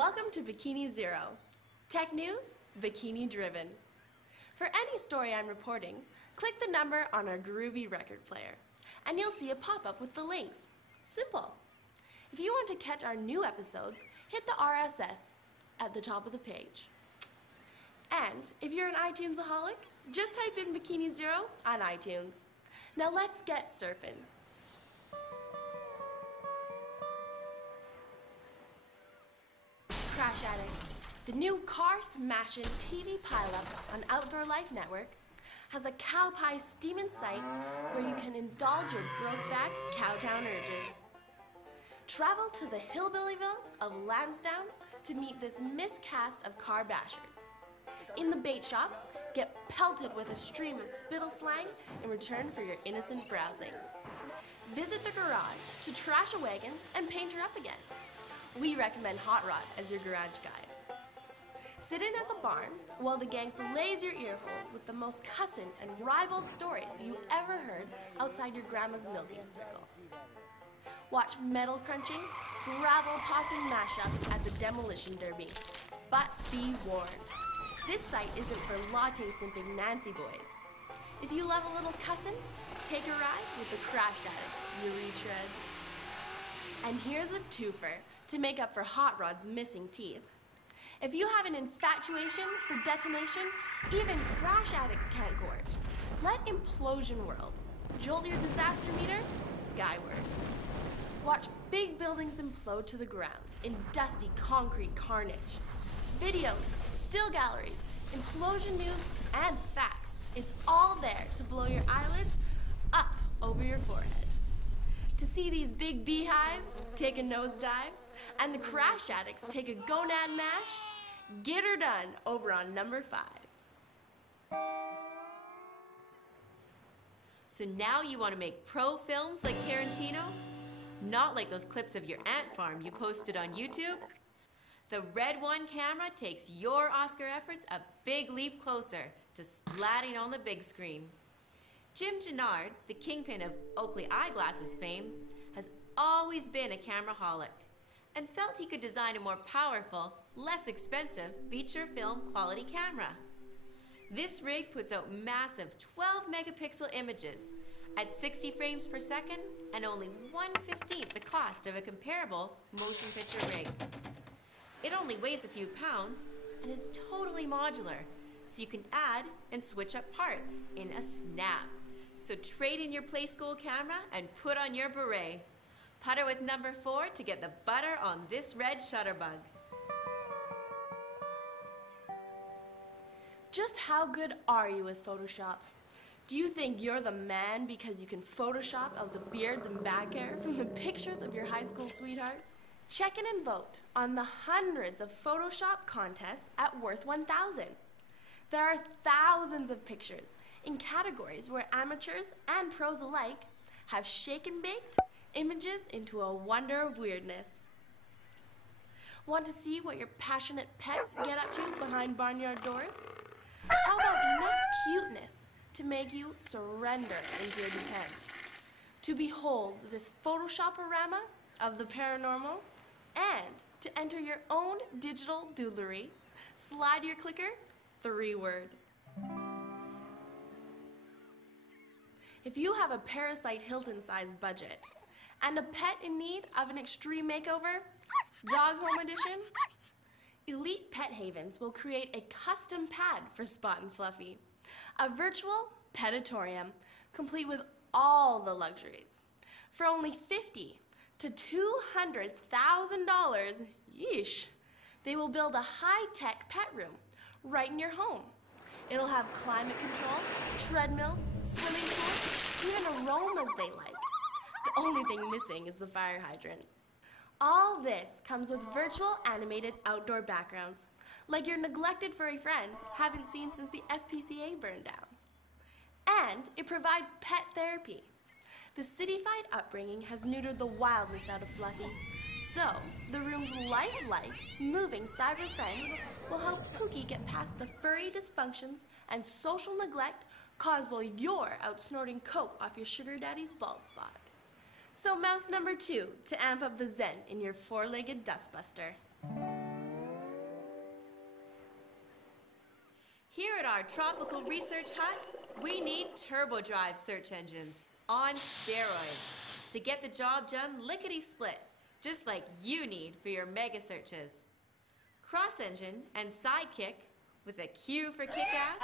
Welcome to BikiniZero. Tech news, bikini driven. For any story I'm reporting, click the number on our groovy record player, and you'll see a pop-up with the links. Simple. If you want to catch our new episodes, hit the RSS at the top of the page. And if you're an iTunes-aholic, just type in BikiniZero on iTunes. Now let's get surfing. Crash Addicts, the new car-smashing TV pileup on Outdoor Life Network, has a cow pie steaming site where you can indulge your broke-back cowtown urges. Travel to the hillbillyville of Lansdowne to meet this miscast of car bashers. In the bait shop, get pelted with a stream of spittle slang in return for your innocent browsing. Visit the garage to trash a wagon and paint her up again. We recommend Hot Rod as your garage guide. Sit in at the barn while the gang fillets your ear holes with the most cussin' and ribald stories you ever heard outside your grandma's milking circle. Watch metal crunching, gravel tossing mashups at the demolition derby. But be warned, this site isn't for latte simping Nancy boys. If you love a little cussin', take a ride with the Crash Addicts, you retreads. And here's a twofer to make up for Hot Rod's missing teeth. If you have an infatuation for detonation, even Crash Addicts can't gorge. Let Implosion World jolt your disaster meter skyward. Watch big buildings implode to the ground in dusty concrete carnage. Videos, still galleries, implosion news, and facts. It's all there to blow your eyelids up over your forehead. To see these big beehives take a nosedive and the Crash Addicts take a gonad mash, get her done over on number 5. So now you want to make pro films like Tarantino? Not like those clips of your ant farm you posted on YouTube? The Red One camera takes your Oscar efforts a big leap closer to splatting on the big screen. Jim Gennard, the kingpin of Oakley Eyeglasses fame, has always been a camera-holic and felt he could design a more powerful, less expensive feature film quality camera. This rig puts out massive 12-megapixel images at 60 frames per second and only 1/15 the cost of a comparable motion picture rig. It only weighs a few pounds and is totally modular, so you can add and switch up parts in a snap. So trade in your play school camera and put on your beret. Putter with number 4 to get the butter on this red shutterbug. Just how good are you with Photoshop? Do you think you're the man because you can Photoshop out the beards and back hair from the pictures of your high school sweethearts? Check in and vote on the hundreds of Photoshop contests at Worth 1000. There are thousands of pictures in categories where amateurs and pros alike have shake-and-baked images into a wonder of weirdness. Want to see what your passionate pets get up to behind barnyard doors? How about enough cuteness to make you surrender into your depends? To behold this Photoshoporama of the paranormal and to enter your own digital doodlery, slide your clicker 3-word. If you have a Parasite Hilton-sized budget and a pet in need of an extreme makeover, Dog Home Edition, Elite Pet Havens will create a custom pad for Spot and Fluffy, a virtual petatorium complete with all the luxuries. For only $50,000 to $200,000, yeesh, they will build a high-tech pet room right in your home. It'll have climate control, treadmills, swimming pool, even aromas they like. The only thing missing is the fire hydrant. All this comes with virtual animated outdoor backgrounds, like your neglected furry friends haven't seen since the SPCA burned down. And it provides pet therapy. The city-fied upbringing has neutered the wildness out of Fluffy, so the room's lifelike, moving cyber friends will help Pookie get past the furry dysfunctions and social neglect caused while you're out snorting coke off your sugar daddy's bald spot. So mouse number 2 to amp up the zen in your 4-legged dustbuster. Here at our tropical research hut, we need turbodrive search engines on steroids to get the job done lickety-split, just like you need for your mega searches. Cross-engine and Sidekiq, with a Q for kick-ass,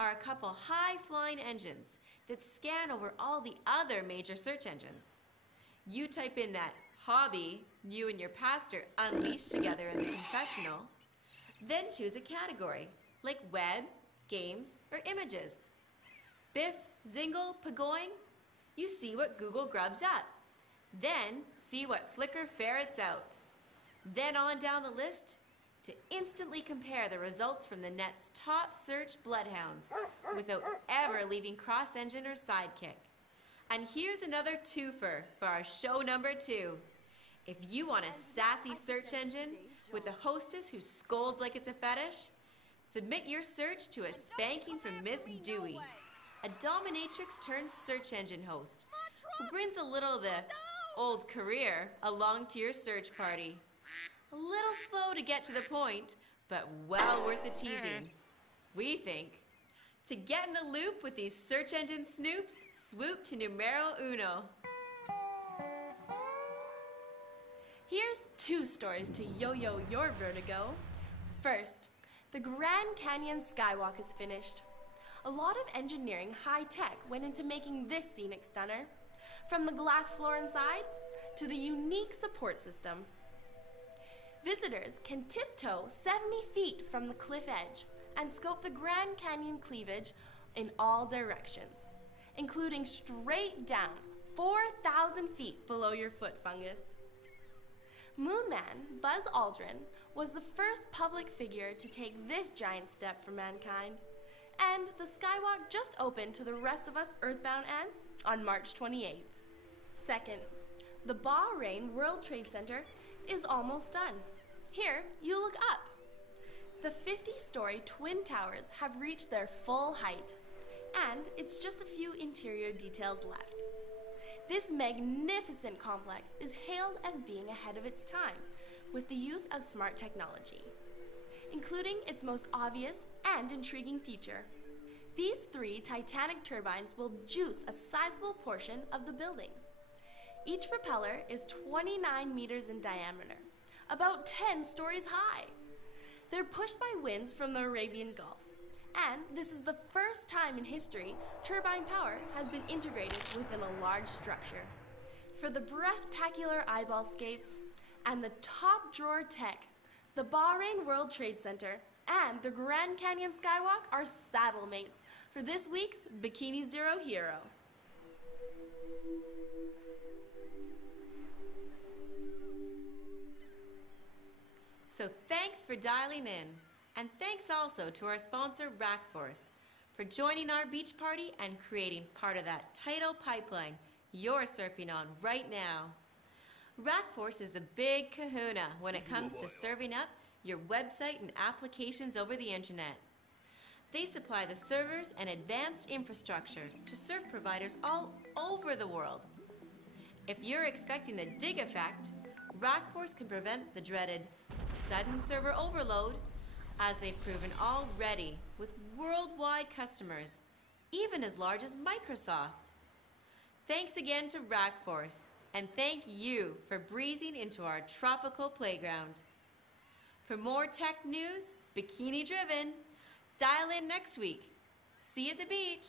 are a couple high-flying engines that scan over all the other major search engines. You type in that hobby you and your pastor unleashed together in the confessional, then choose a category, like web, games, or images. Biff, Zingle, Pagoing, you see what Google grubs up. Then see what Flickr ferrets out. Then on down the list to instantly compare the results from the net's top search bloodhounds without ever leaving cross-engine or Sidekiq. And here's another twofer for our show number 2. If you want a sassy search engine with a hostess who scolds like it's a fetish, submit your search to a spanking from Miss Dewey, a dominatrix turned search engine host who brings a little of the old career along to your search party. A little slow to get to the point, but well worth the teasing, we think. To get in the loop with these search engine snoops, swoop to numero uno. Here's 2 stories to yo-yo your vertigo. First, the Grand Canyon Skywalk is finished. A lot of engineering high tech went into making this scenic stunner, from the glass floor and sides to the unique support system. Visitors can tiptoe 70 feet from the cliff edge and scope the Grand Canyon cleavage in all directions, including straight down 4,000 feet below your foot fungus. Moonman Buzz Aldrin was the first public figure to take this giant step for mankind, and the skywalk just opened to the rest of us earthbound ants on March 28th. Second, the Bahrain World Trade Center is almost done. Here, you look up. The 50-story Twin Towers have reached their full height, and it's just a few interior details left. This magnificent complex is hailed as being ahead of its time with the use of smart technology, including its most obvious and intriguing feature. These 3 Titanic turbines will juice a sizable portion of the buildings. Each propeller is 29 meters in diameter, about 10 stories high. They're pushed by winds from the Arabian Gulf, and this is the first time in history turbine power has been integrated within a large structure. For the breathtacular eyeballscapes and the top drawer tech, the Bahrain World Trade Center and the Grand Canyon Skywalk are saddle mates for this week's BikiniZero Hero. So thanks for dialing in, and thanks also to our sponsor Rackforce for joining our beach party and creating part of that tidal pipeline you're surfing on right now. Rackforce is the big kahuna when it comes to serving up your website and applications over the internet. They supply the servers and advanced infrastructure to surf providers all over the world. If you're expecting the dig effect, Rackforce can prevent the dreaded sudden server overload, as they've proven already with worldwide customers, even as large as Microsoft. Thanks again to Rackforce, and thank you for breezing into our tropical playground. For more tech news, bikini driven, dial in next week. See you at the beach.